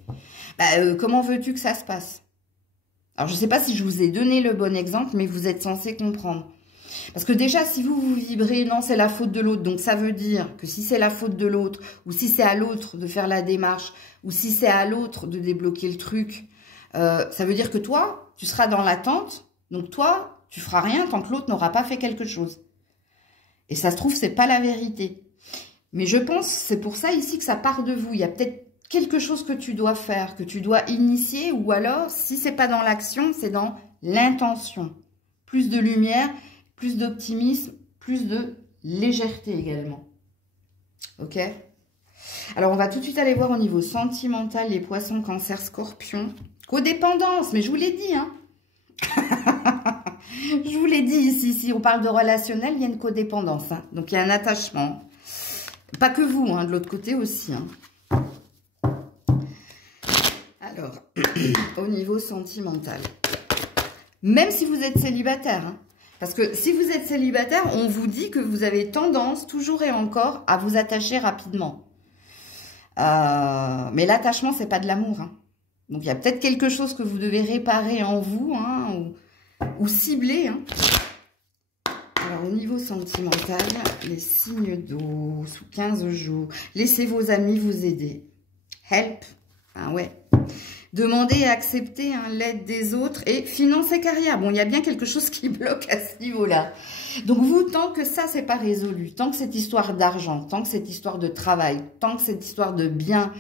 Comment veux-tu que ça se passe? Alors, je ne sais pas si je vous ai donné le bon exemple, mais vous êtes censé comprendre. Parce que déjà, si vous vibrez, non, c'est la faute de l'autre. Donc, ça veut dire que si c'est la faute de l'autre, ou si c'est à l'autre de faire la démarche, ou si c'est à l'autre de débloquer le truc, ça veut dire que toi, tu seras dans l'attente. Donc, toi, tu feras rien tant que l'autre n'aura pas fait quelque chose. Et ça se trouve, c'est pas la vérité. Mais je pense, c'est pour ça ici que ça part de vous. Il y a peut-être quelque chose que tu dois faire, que tu dois initier, ou alors, si c'est pas dans l'action, c'est dans l'intention. Plus de lumière, plus d'optimisme, plus de légèreté également. Ok? Alors, on va tout de suite aller voir au niveau sentimental, les poissons, cancer, scorpion. Codépendance, mais je vous l'ai dit, hein. Je vous l'ai dit ici, si on parle de relationnel, il y a une codépendance, hein. Donc, il y a un attachement. Pas que vous, hein, de l'autre côté aussi, hein. Alors, au niveau sentimental, même si vous êtes célibataire, hein, parce que si vous êtes célibataire, on vous dit que vous avez tendance, toujours et encore, à vous attacher rapidement. Mais l'attachement, c'est pas de l'amour, hein. Donc, il y a peut-être quelque chose que vous devez réparer en vous, hein, ou cibler, hein. Alors, au niveau sentimental, les signes d'eau sous 15 jours. Laissez vos amis vous aider. Help. Ah ouais. Demandez et accepter, hein, l'aide des autres. Et finance et carrière. Bon, il y a bien quelque chose qui bloque à ce niveau-là. Donc, vous, tant que ça, c'est pas résolu, tant que cette histoire d'argent, tant que cette histoire de travail, tant que cette histoire de bien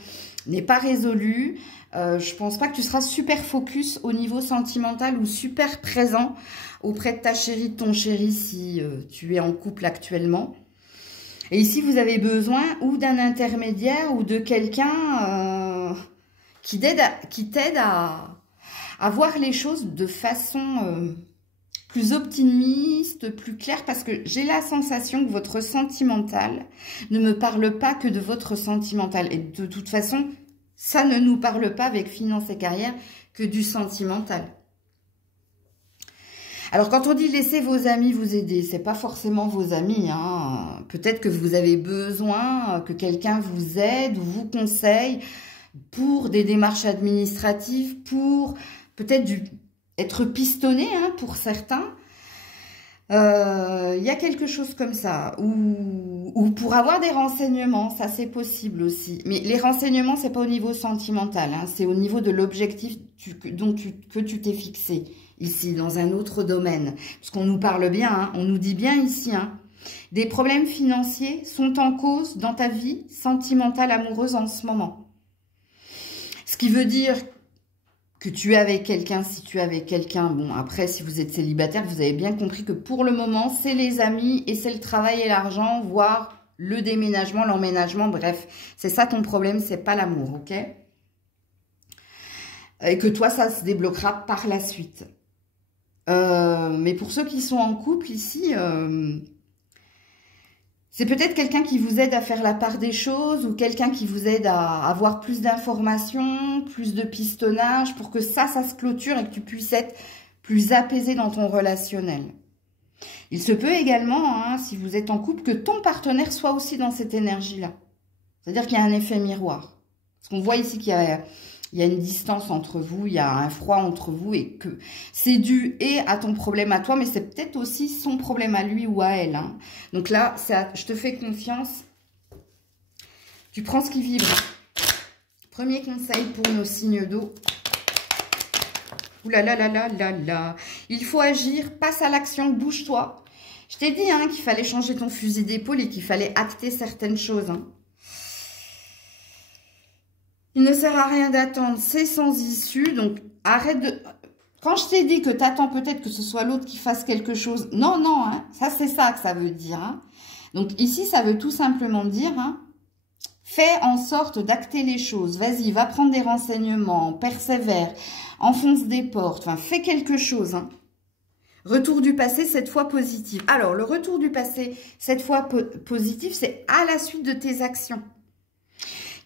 n'est pas résolue, je pense pas que tu seras super focus au niveau sentimental ou super présent auprès de ta chérie, de ton chéri, si tu es en couple actuellement. Et ici, vous avez besoin ou d'un intermédiaire ou de quelqu'un qui t'aide à voir les choses de façon plus optimiste, plus claire, parce que j'ai la sensation que votre sentimental ne me parle pas que de votre sentimental. Et de toute façon, ça ne nous parle pas avec finance et carrière que du sentimental. Alors, quand on dit laissez vos amis vous aider, c'est pas forcément vos amis, hein. Peut-être que vous avez besoin que quelqu'un vous aide ou vous conseille pour des démarches administratives, pour peut-être être pistonné, hein, pour certains. Il y a quelque chose comme ça, ou pour avoir des renseignements, ça c'est possible aussi. Mais les renseignements, c'est pas au niveau sentimental, hein, c'est au niveau de l'objectif que tu t'es fixé ici, dans un autre domaine. Parce qu'on nous parle bien, hein, on nous dit bien ici, hein, des problèmes financiers sont en cause dans ta vie sentimentale amoureuse en ce moment. Ce qui veut dire que tu es avec quelqu'un, si tu es avec quelqu'un, bon, après, si vous êtes célibataire, vous avez bien compris que pour le moment, c'est les amis et c'est le travail et l'argent, voire le déménagement, l'emménagement, bref. C'est ça ton problème, c'est pas l'amour, ok? Et que toi, ça se débloquera par la suite. Mais pour ceux qui sont en couple ici, c'est peut-être quelqu'un qui vous aide à faire la part des choses ou quelqu'un qui vous aide à avoir plus d'informations, plus de pistonnage pour que ça se clôture et que tu puisses être plus apaisé dans ton relationnel. Il se peut également, hein, si vous êtes en couple, que ton partenaire soit aussi dans cette énergie-là. C'est-à-dire qu'il y a un effet miroir. Parce qu'on voit ici qu'il y a une distance entre vous, il y a un froid entre vous et que c'est dû et à ton problème à toi, mais c'est peut-être aussi son problème à lui ou à elle, hein. Donc là, je te fais confiance. Tu prends ce qui vibre. Premier conseil pour nos signes d'eau. Ouh là là là là là là. Il faut agir, passe à l'action, bouge-toi. Je t'ai dit, hein, qu'il fallait changer ton fusil d'épaule et qu'il fallait acter certaines choses, hein. Il ne sert à rien d'attendre, c'est sans issue, donc arrête de... Quand je t'ai dit que tu attends peut-être que ce soit l'autre qui fasse quelque chose, non, non, hein, ça c'est ça que ça veut dire, hein. Donc ici, ça veut tout simplement dire, hein, fais en sorte d'acter les choses, vas-y, va prendre des renseignements, persévère, enfonce des portes, enfin, fais quelque chose, hein. Retour du passé, cette fois positif. Alors, le retour du passé, cette fois positif, c'est à la suite de tes actions.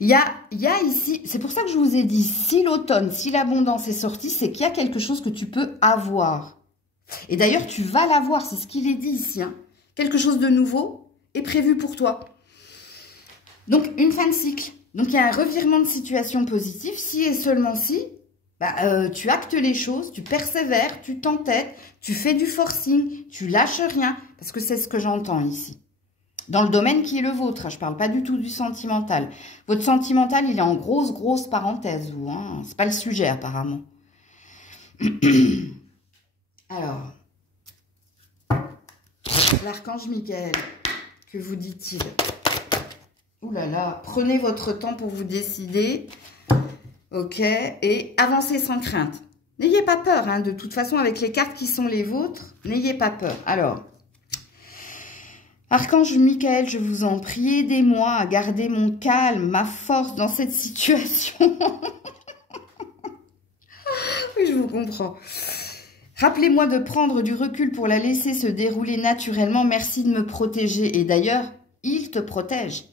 Il y a ici, c'est pour ça que je vous ai dit, si l'automne, si l'abondance est sortie, c'est qu'il y a quelque chose que tu peux avoir. Et d'ailleurs, tu vas l'avoir, c'est ce qu'il est dit ici. Hein. Quelque chose de nouveau est prévu pour toi. Donc, une fin de cycle. Donc, il y a un revirement de situation positive, si et seulement si, tu actes les choses, tu persévères, tu t'entêtes, tu fais du forcing, tu lâches rien, parce que c'est ce que j'entends ici. Dans le domaine qui est le vôtre, je ne parle pas du tout du sentimental. Votre sentimental, il est en grosse parenthèse, vous. Hein. Ce n'est pas le sujet, apparemment. Alors, l'archange Michael, que vous dit-il? Ouh là là, prenez votre temps pour vous décider. Ok, et avancez sans crainte. N'ayez pas peur, hein, de toute façon, avec les cartes qui sont les vôtres, n'ayez pas peur. Alors, archange Michael, je vous en prie, aidez-moi à garder mon calme, ma force dans cette situation. Oui, je vous comprends. Rappelez-moi de prendre du recul pour la laisser se dérouler naturellement. Merci de me protéger. Et d'ailleurs, il te protège.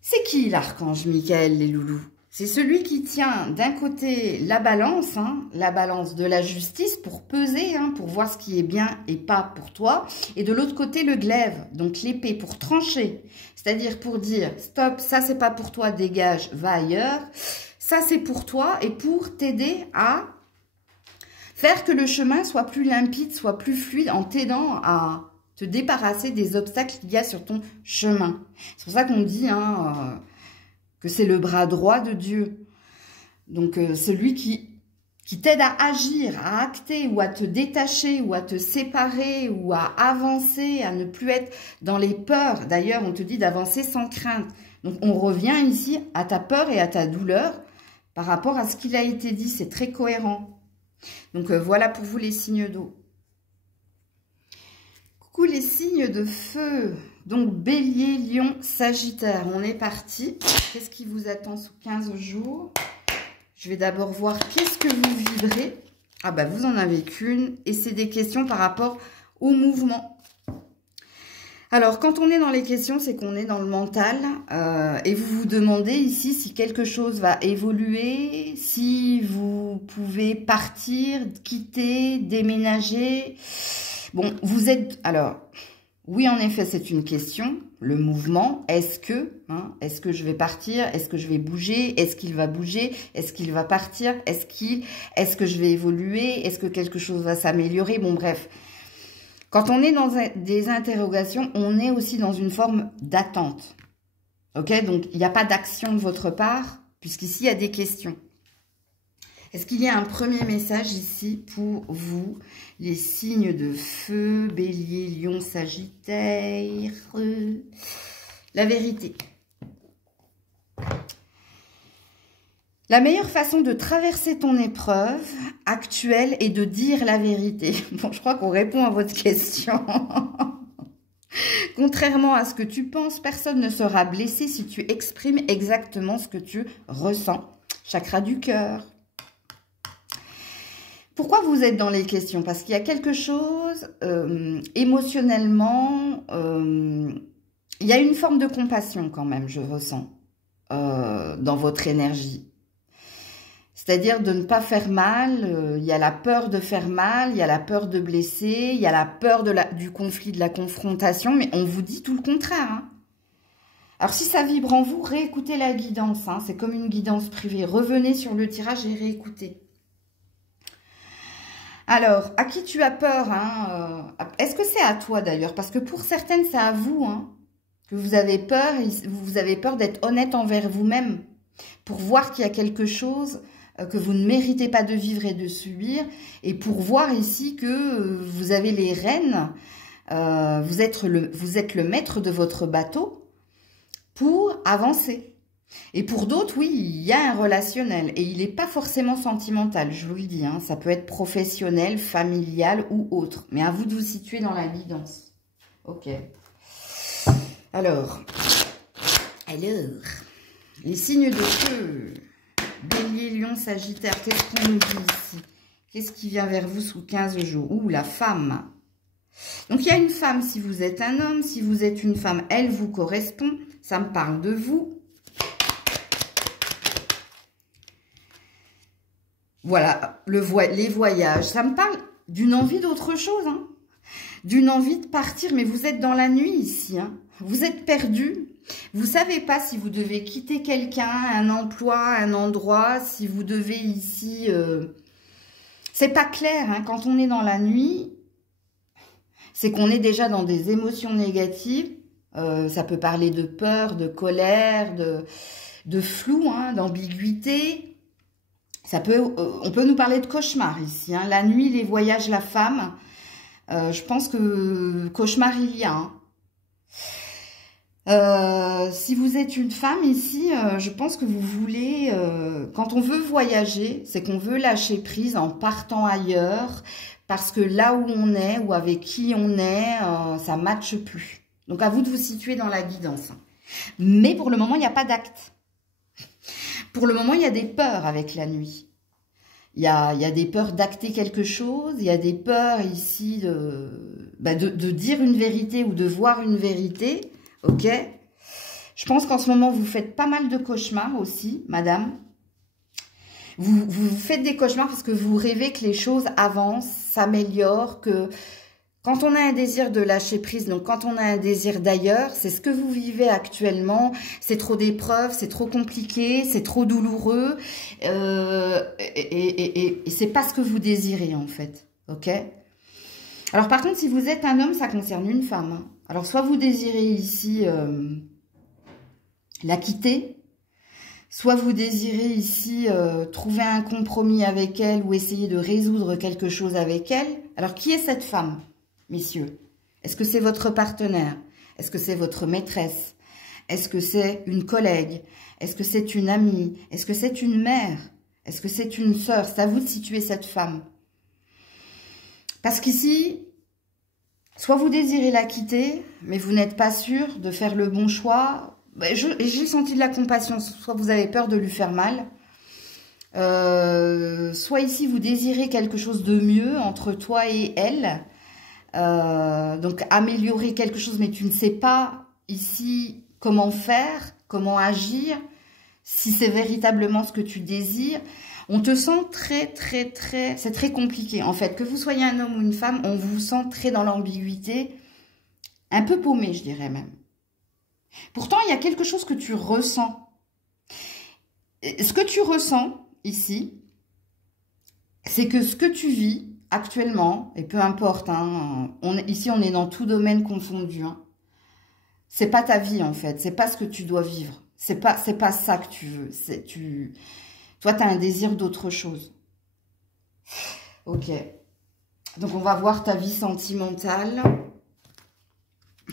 C'est qui l'archange Michael, les loulous? C'est celui qui tient d'un côté la balance, hein, la balance de la justice pour peser, hein, pour voir ce qui est bien et pas pour toi. Et de l'autre côté, le glaive, donc l'épée pour trancher. C'est-à-dire pour dire, stop, ça c'est pas pour toi, dégage, va ailleurs. Ça c'est pour toi et pour t'aider à faire que le chemin soit plus limpide, soit plus fluide en t'aidant à te débarrasser des obstacles qu'il y a sur ton chemin. C'est pour ça qu'on dit hein, que c'est le bras droit de Dieu. Donc, celui qui t'aide à agir, à acter ou à te détacher ou à te séparer ou à avancer, à ne plus être dans les peurs. D'ailleurs, on te dit d'avancer sans crainte. Donc, on revient ici à ta peur et à ta douleur par rapport à ce qu'il a été dit. C'est très cohérent. Donc, voilà pour vous les signes d'eau. Coucou les signes de feu. Donc, Bélier, Lion, Sagittaire. On est parti. Qu'est-ce qui vous attend sous 15 jours? Je vais d'abord voir qu'est-ce que vous vibrez. Ah bah, vous en avez qu'une. Et c'est des questions par rapport au mouvement. Alors, quand on est dans les questions, c'est qu'on est dans le mental. Et vous vous demandez ici si quelque chose va évoluer, si vous pouvez partir, quitter, déménager. Bon, vous êtes... Alors, oui, en effet, c'est une question. Le mouvement, est-ce que je vais partir? Est-ce que je vais bouger? Est-ce qu'il va bouger? Est-ce qu'il va partir? Est-ce que je vais évoluer? Est-ce que quelque chose va s'améliorer? Bon, bref. Quand on est dans des interrogations, on est aussi dans une forme d'attente. Ok? Donc, il n'y a pas d'action de votre part, puisqu'ici, il y a des questions. Est-ce qu'il y a un premier message ici pour vous, les signes de feu, Bélier, Lion, Sagittaire? La vérité. La meilleure façon de traverser ton épreuve actuelle est de dire la vérité. Bon, je crois qu'on répond à votre question. Contrairement à ce que tu penses, personne ne sera blessé si tu exprimes exactement ce que tu ressens. Chakra du cœur. Pourquoi vous êtes dans les questions? Parce qu'il y a quelque chose, émotionnellement, il y a une forme de compassion quand même, je ressens, dans votre énergie. C'est-à-dire de ne pas faire mal, il y a la peur de faire mal, il y a la peur de blesser, il y a la peur du conflit, de la confrontation, mais on vous dit tout le contraire. Hein. Alors si ça vibre en vous, réécoutez la guidance, hein, c'est comme une guidance privée. Revenez sur le tirage et réécoutez. Alors, à qui tu as peur hein, est-ce que c'est à toi d'ailleurs? Parce que pour certaines, c'est à vous hein, que vous avez peur. Vous avez peur d'être honnête envers vous-même pour voir qu'il y a quelque chose que vous ne méritez pas de vivre et de subir. Et pour voir ici que vous avez les rênes, vous êtes le maître de votre bateau pour avancer. Et pour d'autres, oui, il y a un relationnel et il n'est pas forcément sentimental, je vous le dis. Hein, ça peut être professionnel, familial ou autre. Mais à vous de vous situer dans la guidance. Ok. Alors, les signes de feu. Bélier, Lion, Sagittaire, qu'est-ce qu'on nous dit ici? Qu'est-ce qui vient vers vous sous 15 jours? Ouh, la femme. Donc, il y a une femme si vous êtes un homme. Si vous êtes une femme, elle vous correspond. Ça me parle de vous. Voilà, les voyages. Ça me parle d'une envie d'autre chose, hein. D'une envie de partir, mais vous êtes dans la nuit ici, hein. Vous êtes perdu. Vous savez pas si vous devez quitter quelqu'un, un emploi, un endroit, si vous devez ici... C'est pas clair, hein. Quand on est dans la nuit, c'est qu'on est déjà dans des émotions négatives. Ça peut parler de peur, de colère, de flou, hein, d'ambiguïté. On peut nous parler de cauchemar ici, hein. La nuit, les voyages, la femme. Je pense que cauchemar il y a, hein. Si vous êtes une femme ici, je pense que vous voulez, quand on veut voyager, c'est qu'on veut lâcher prise en partant ailleurs, parce que là où on est, ou avec qui on est, ça ne matche plus. Donc à vous de vous situer dans la guidance. Mais pour le moment, il n'y a pas d'acte. Pour le moment, il y a des peurs avec la nuit. Il y a des peurs d'acter quelque chose, il y a des peurs ici de dire une vérité ou de voir une vérité. Ok, je pense qu'en ce moment, vous faites pas mal de cauchemars aussi, madame. Vous faites des cauchemars parce que vous rêvez que les choses avancent, s'améliorent, que quand on a un désir de lâcher prise, donc quand on a un désir d'ailleurs, c'est ce que vous vivez actuellement, c'est trop d'épreuves, c'est trop compliqué, c'est trop douloureux, et c'est pas ce que vous désirez en fait, ok? Alors par contre, si vous êtes un homme, ça concerne une femme, hein. Alors, soit vous désirez ici la quitter, soit vous désirez ici trouver un compromis avec elle ou essayer de résoudre quelque chose avec elle. Alors, qui est cette femme, messieurs? Est-ce que c'est votre partenaire? Est-ce que c'est votre maîtresse? Est-ce que c'est une collègue? Est-ce que c'est une amie? Est-ce que c'est une mère? Est-ce que c'est une sœur? C'est à vous de situer cette femme. Parce qu'ici... soit vous désirez la quitter, mais vous n'êtes pas sûr de faire le bon choix. J'ai senti de la compassion, soit vous avez peur de lui faire mal. Soit ici, vous désirez quelque chose de mieux entre toi et elle. Donc, améliorer quelque chose, mais tu ne sais pas ici comment faire, comment agir, si c'est véritablement ce que tu désires. On te sent c'est très compliqué en fait. Que vous soyez un homme ou une femme, on vous sent très dans l'ambiguïté, un peu paumé je dirais même. Pourtant, il y a quelque chose que tu ressens. Ce que tu ressens ici, c'est que ce que tu vis actuellement, et peu importe, hein, ici on est dans tout domaine confondu, hein, c'est pas ta vie en fait, c'est pas ce que tu dois vivre, c'est pas ça que tu veux, toi, tu as un désir d'autre chose. Ok. Donc, on va voir ta vie sentimentale.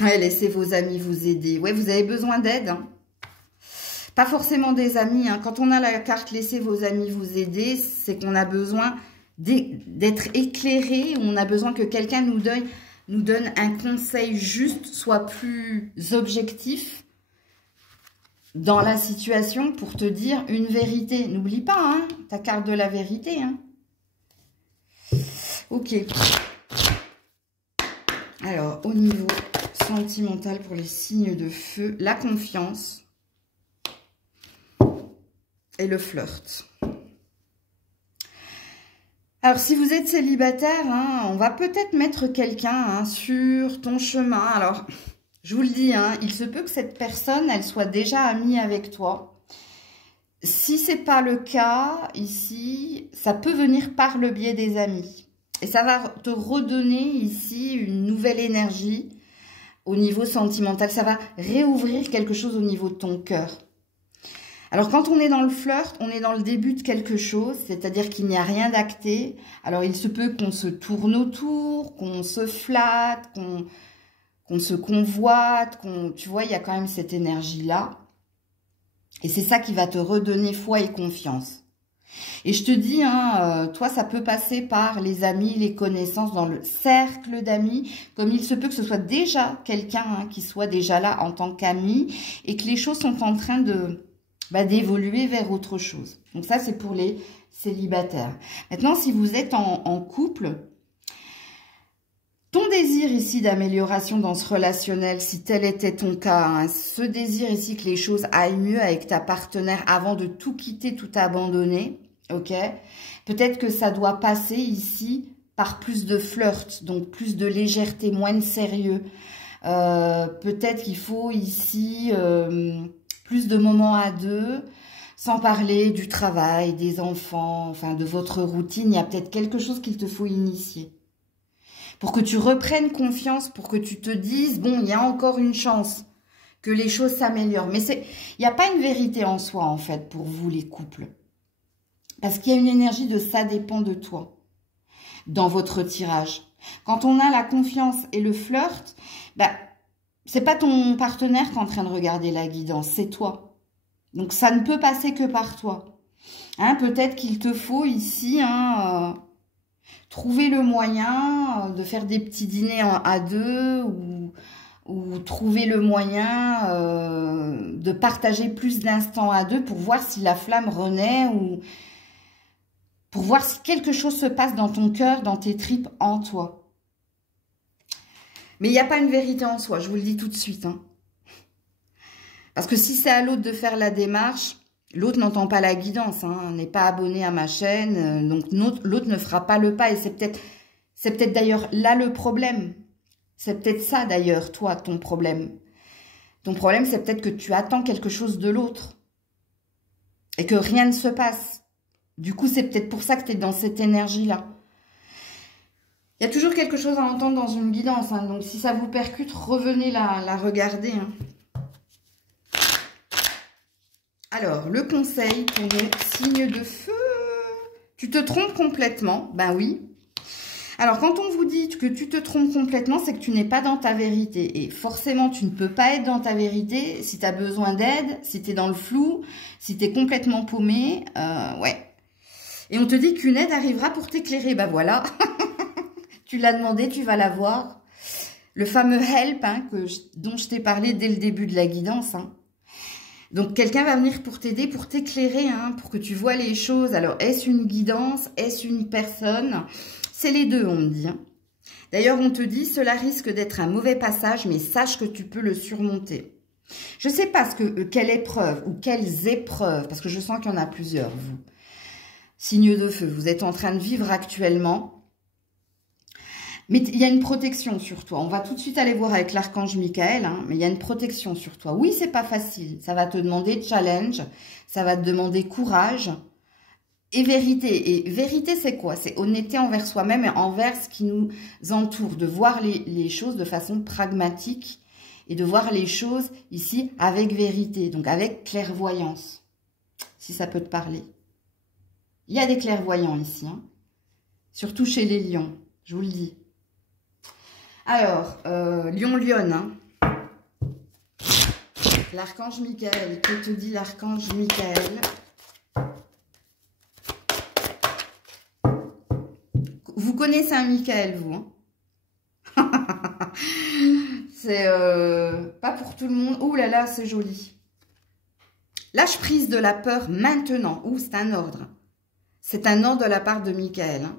Ouais, laissez vos amis vous aider. Ouais, vous avez besoin d'aide, hein. Pas forcément des amis, hein. Quand on a la carte « Laissez vos amis vous aider », c'est qu'on a besoin d'être éclairé. On a besoin que quelqu'un nous donne un conseil juste, soit plus objectif dans la situation pour te dire une vérité. N'oublie pas, hein, ta carte de la vérité. Hein. Ok. Alors, au niveau sentimental pour les signes de feu, la confiance et le flirt. Alors, si vous êtes célibataire, hein, on va peut-être mettre quelqu'un hein, sur ton chemin. Alors... je vous le dis, hein, il se peut que cette personne, elle soit déjà amie avec toi. Si ce n'est pas le cas, ici, ça peut venir par le biais des amis. Et ça va te redonner ici une nouvelle énergie au niveau sentimental. Ça va réouvrir quelque chose au niveau de ton cœur. Alors, quand on est dans le flirt, on est dans le début de quelque chose, c'est-à-dire qu'il n'y a rien d'acté. Alors, il se peut qu'on se tourne autour, qu'on se flatte, qu'on se convoite, tu vois, il y a quand même cette énergie-là. Et c'est ça qui va te redonner foi et confiance. Et je te dis, hein, toi, ça peut passer par les amis, les connaissances, dans le cercle d'amis, comme il se peut que ce soit déjà quelqu'un hein, qui soit déjà là en tant qu'ami et que les choses sont en train d'évoluer vers autre chose. Donc ça, c'est pour les célibataires. Maintenant, si vous êtes en couple, ton désir ici d'amélioration dans ce relationnel, si tel était ton cas, hein, ce désir ici que les choses aillent mieux avec ta partenaire avant de tout quitter, tout abandonner, ok? Peut-être que ça doit passer ici par plus de flirt, donc plus de légèreté, moins de sérieux. Peut-être qu'il faut ici plus de moments à deux, sans parler du travail, des enfants, enfin de votre routine. Il y a peut-être quelque chose qu'il te faut initier. Pour que tu reprennes confiance, pour que tu te dises, bon, il y a encore une chance que les choses s'améliorent. Mais il n'y a pas une vérité en soi, en fait, pour vous, les couples. Parce qu'il y a une énergie de ça dépend de toi dans votre tirage. Quand on a la confiance et le flirt, bah, c'est pas ton partenaire qui est en train de regarder la guidance, c'est toi. Donc, ça ne peut passer que par toi. Hein, peut-être qu'il te faut ici trouver le moyen de faire des petits dîners à deux ou trouver le moyen de partager plus d'instants à deux pour voir si la flamme renaît ou pour voir si quelque chose se passe dans ton cœur, dans tes tripes, en toi. Mais il n'y a pas une vérité en soi, je vous le dis tout de suite. Hein. Parce que si c'est à l'autre de faire la démarche, l'autre n'entend pas la guidance, hein, n'est pas abonné à ma chaîne, donc l'autre ne fera pas le pas. Et c'est peut-être d'ailleurs là le problème. C'est peut-être ça d'ailleurs, toi, ton problème. Ton problème, c'est peut-être que tu attends quelque chose de l'autre. Et que rien ne se passe. Du coup, c'est peut-être pour ça que tu es dans cette énergie-là. Il y a toujours quelque chose à entendre dans une guidance. Hein, donc, si ça vous percute, revenez la regarder. Hein. Alors, le conseil pour les signes de feu. Tu te trompes complètement. Ben oui. Alors, quand on vous dit que tu te trompes complètement, c'est que tu n'es pas dans ta vérité. Et forcément, tu ne peux pas être dans ta vérité si tu as besoin d'aide, si tu es dans le flou, si tu es complètement paumé. Ouais. Et on te dit qu'une aide arrivera pour t'éclairer. Ben voilà. Tu l'as demandé, tu vas l'avoir. Le fameux help hein, dont je t'ai parlé dès le début de la guidance. Hein. Donc, quelqu'un va venir pour t'aider, pour t'éclairer, hein, pour que tu vois les choses. Alors, est-ce une guidance? Est-ce une personne? C'est les deux, on me dit. Hein. D'ailleurs, on te dit, cela risque d'être un mauvais passage, mais sache que tu peux le surmonter. Je ne sais pas quelle épreuve ou quelles épreuves, parce que je sens qu'il y en a plusieurs, vous. Signe de feu, vous êtes en train de vivre actuellement. Mais il y a une protection sur toi. On va tout de suite aller voir avec l'archange Michael, hein, mais il y a une protection sur toi. Oui, c'est pas facile. Ça va te demander challenge, ça va te demander courage et vérité. Et vérité, c'est quoi? C'est honnêteté envers soi-même et envers ce qui nous entoure. De voir les choses de façon pragmatique et de voir les choses ici avec vérité, donc avec clairvoyance, si ça peut te parler. Il y a des clairvoyants ici, hein, surtout chez les lions, je vous le dis. Alors, Lion-Lionne, hein. L'archange Michael, que te dit l'archange Michael? Vous connaissez un Michael, vous, hein? C'est pas pour tout le monde. Ouh là là, c'est joli. Lâche prise de la peur maintenant. Ouh, c'est un ordre. C'est un ordre de la part de Michael. Hein.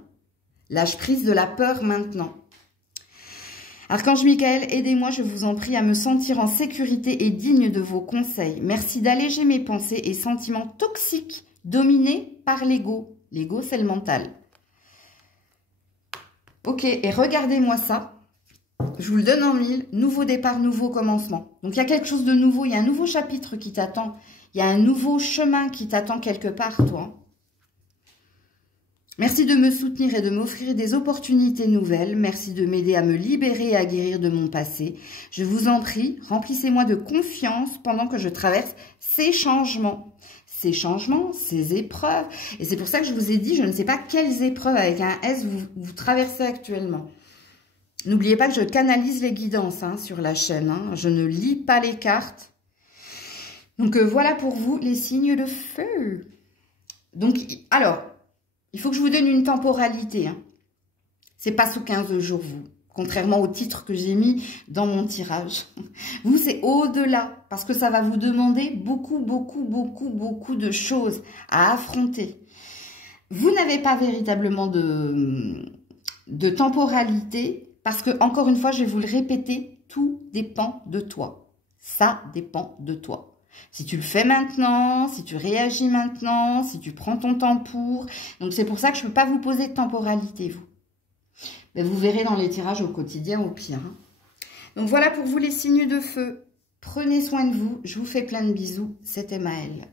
Lâche prise de la peur maintenant. Archange Michael, aidez-moi, je vous en prie, à me sentir en sécurité et digne de vos conseils. Merci d'alléger mes pensées et sentiments toxiques dominés par l'ego. L'ego, c'est le mental. Ok, et regardez-moi ça. Je vous le donne en mille. Nouveau départ, nouveau commencement. Donc, il y a quelque chose de nouveau. Il y a un nouveau chapitre qui t'attend. Il y a un nouveau chemin qui t'attend quelque part, toi. Merci de me soutenir et de m'offrir des opportunités nouvelles. Merci de m'aider à me libérer et à guérir de mon passé. Je vous en prie, remplissez-moi de confiance pendant que je traverse ces changements. Ces changements, ces épreuves. Et c'est pour ça que je vous ai dit, je ne sais pas quelles épreuves avec un S vous traversez actuellement. N'oubliez pas que je canalise les guidances hein, sur la chaîne. Hein. Je ne lis pas les cartes. Donc voilà pour vous les signes de feu. Donc, alors... il faut que je vous donne une temporalité. Hein. C'est pas sous 15 jours, vous. Contrairement au titre que j'ai mis dans mon tirage. Vous, c'est au-delà. Parce que ça va vous demander beaucoup de choses à affronter. Vous n'avez pas véritablement de temporalité. Parce que, encore une fois, je vais vous le répéter, tout dépend de toi. Ça dépend de toi. Si tu le fais maintenant, si tu réagis maintenant, si tu prends ton temps pour. Donc, c'est pour ça que je ne peux pas vous poser de temporalité, vous. Mais vous verrez dans les tirages au quotidien, au pire. Hein. Donc, voilà pour vous les signes de feu. Prenez soin de vous. Je vous fais plein de bisous. C'était Maëlle.